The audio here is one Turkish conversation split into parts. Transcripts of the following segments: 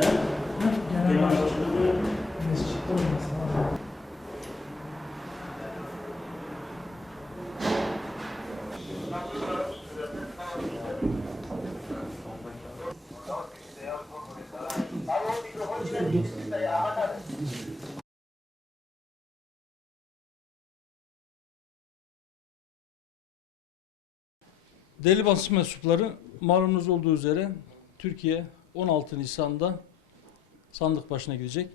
Genel başkanı mescitte olması lazım. Değerli basın mensupları, malumunuz olduğu üzere Türkiye 16 Nisan'da sandık başına gidecek.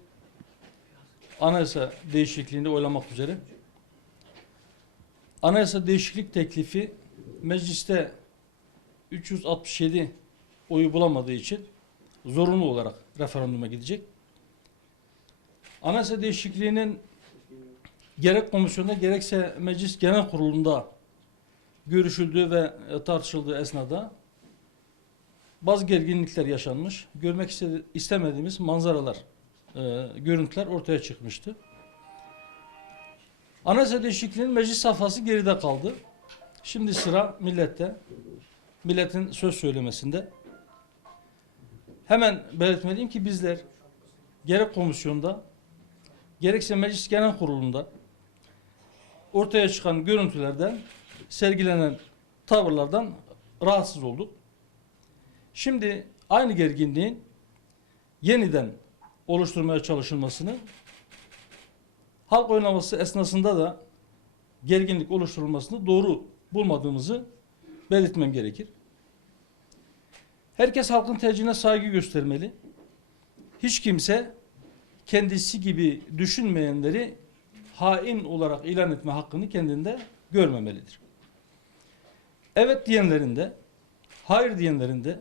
Anayasa değişikliğini oylamak üzere. Anayasa değişiklik teklifi mecliste 367 oyu bulamadığı için zorunlu olarak referanduma gidecek. Anayasa değişikliğinin gerek komisyonda gerekse Meclis Genel Kurulu'nda görüşüldüğü ve tartışıldığı esnada bazı gerginlikler yaşanmış. Görmek istemediğimiz manzaralar, görüntüler ortaya çıkmıştı. Anayasa değişikliğinin meclis safhası geride kaldı. Şimdi sıra millette, milletin söz söylemesinde. Hemen belirtmeliyim ki bizler gerek komisyonda, gerekse Meclis Genel Kurulu'nda ortaya çıkan görüntülerden, sergilenen tavırlardan rahatsız olduk. Şimdi aynı gerginliğin yeniden oluşturmaya çalışılmasını, halk oylaması esnasında da gerginlik oluşturulmasını doğru bulmadığımızı belirtmem gerekir. Herkes halkın tercihine saygı göstermeli. Hiç kimse kendisi gibi düşünmeyenleri hain olarak ilan etme hakkını kendinde görmemelidir. Evet diyenlerin de, hayır diyenlerin de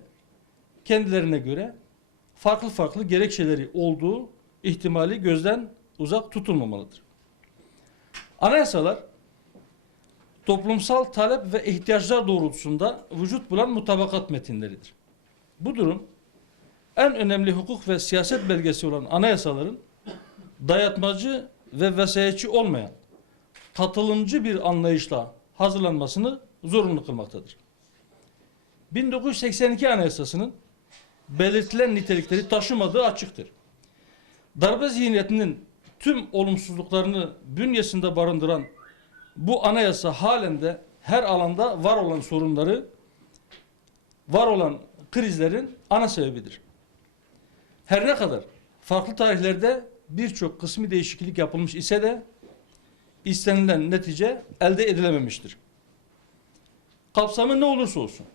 kendilerine göre farklı farklı gerekçeleri olduğu ihtimali gözden uzak tutulmamalıdır. Anayasalar toplumsal talep ve ihtiyaçlar doğrultusunda vücut bulan mutabakat metinleridir. Bu durum en önemli hukuk ve siyaset belgesi olan anayasaların dayatmacı ve vesayetçi olmayan katılımcı bir anlayışla hazırlanmasını zorunlu kılmaktadır. 1982 Anayasası'nın belirtilen nitelikleri taşımadığı açıktır. Darbe zihniyetinin tüm olumsuzluklarını bünyesinde barındıran bu anayasa halen de her alanda var olan sorunları, var olan krizlerin ana sebebidir. Her ne kadar farklı tarihlerde birçok kısmi değişiklik yapılmış ise de istenilen netice elde edilememiştir. Kapsamı ne olursa olsun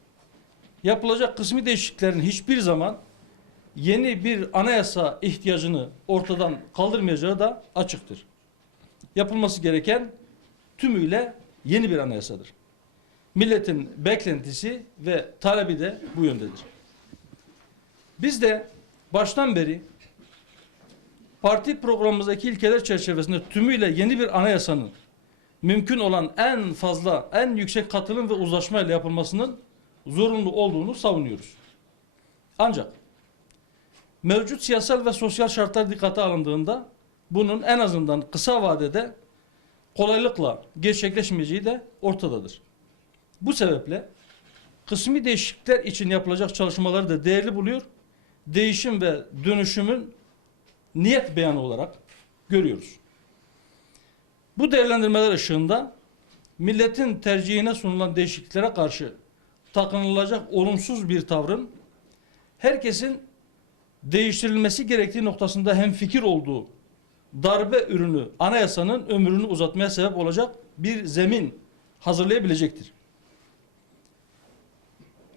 yapılacak kısmi değişikliklerin hiçbir zaman yeni bir anayasa ihtiyacını ortadan kaldırmayacağı da açıktır. Yapılması gereken tümüyle yeni bir anayasadır. Milletin beklentisi ve talebi de bu yöndedir. Biz de baştan beri parti programımızdaki ilkeler çerçevesinde tümüyle yeni bir anayasanın mümkün olan en fazla, en yüksek katılım ve uzlaşmayla yapılmasının zorunlu olduğunu savunuyoruz. Ancak mevcut siyasal ve sosyal şartlar dikkate alındığında bunun en azından kısa vadede kolaylıkla gerçekleşmeyeceği de ortadadır. Bu sebeple kısmi değişiklikler için yapılacak çalışmaları da değerli buluyor, değişim ve dönüşümün niyet beyanı olarak görüyoruz. Bu değerlendirmeler ışığında milletin tercihine sunulan değişikliklere karşı takınılacak olumsuz bir tavrın herkesin değiştirilmesi gerektiği noktasında hemfikir olduğu darbe ürünü anayasanın ömrünü uzatmaya sebep olacak bir zemin hazırlayabilecektir.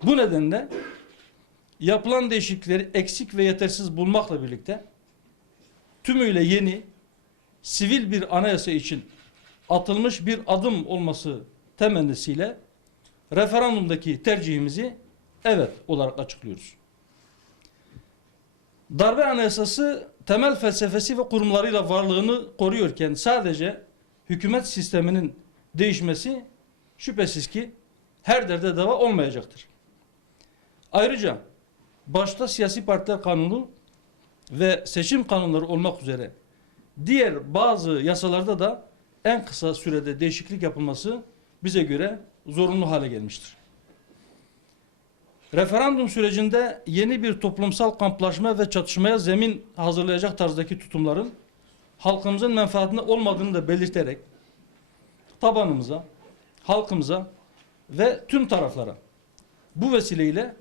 Bu nedenle yapılan değişiklikleri eksik ve yetersiz bulmakla birlikte tümüyle yeni, sivil bir anayasa için atılmış bir adım olması temennisiyle referandumdaki tercihimizi evet olarak açıklıyoruz. Darbe anayasası temel felsefesi ve kurumlarıyla varlığını koruyorken sadece hükümet sisteminin değişmesi şüphesiz ki her derde deva olmayacaktır. Ayrıca başta siyasi partiler kanunu ve seçim kanunları olmak üzere diğer bazı yasalarda da en kısa sürede değişiklik yapılması bize göre zorunlu hale gelmiştir. referandum sürecinde yeni bir toplumsal kamplaşma ve çatışmaya zemin hazırlayacak tarzdaki tutumların halkımızın menfaatine olmadığını da belirterek tabanımıza, halkımıza ve tüm taraflara bu vesileyle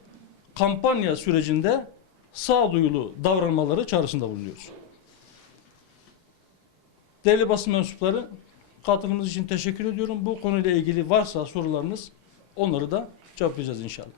kampanya sürecinde sağduyulu davranmaları çağrısında bulunuyoruz. Değerli basın mensupları, katılımınız için teşekkür ediyorum. Bu konuyla ilgili varsa sorularınız, onları da cevaplayacağız inşallah.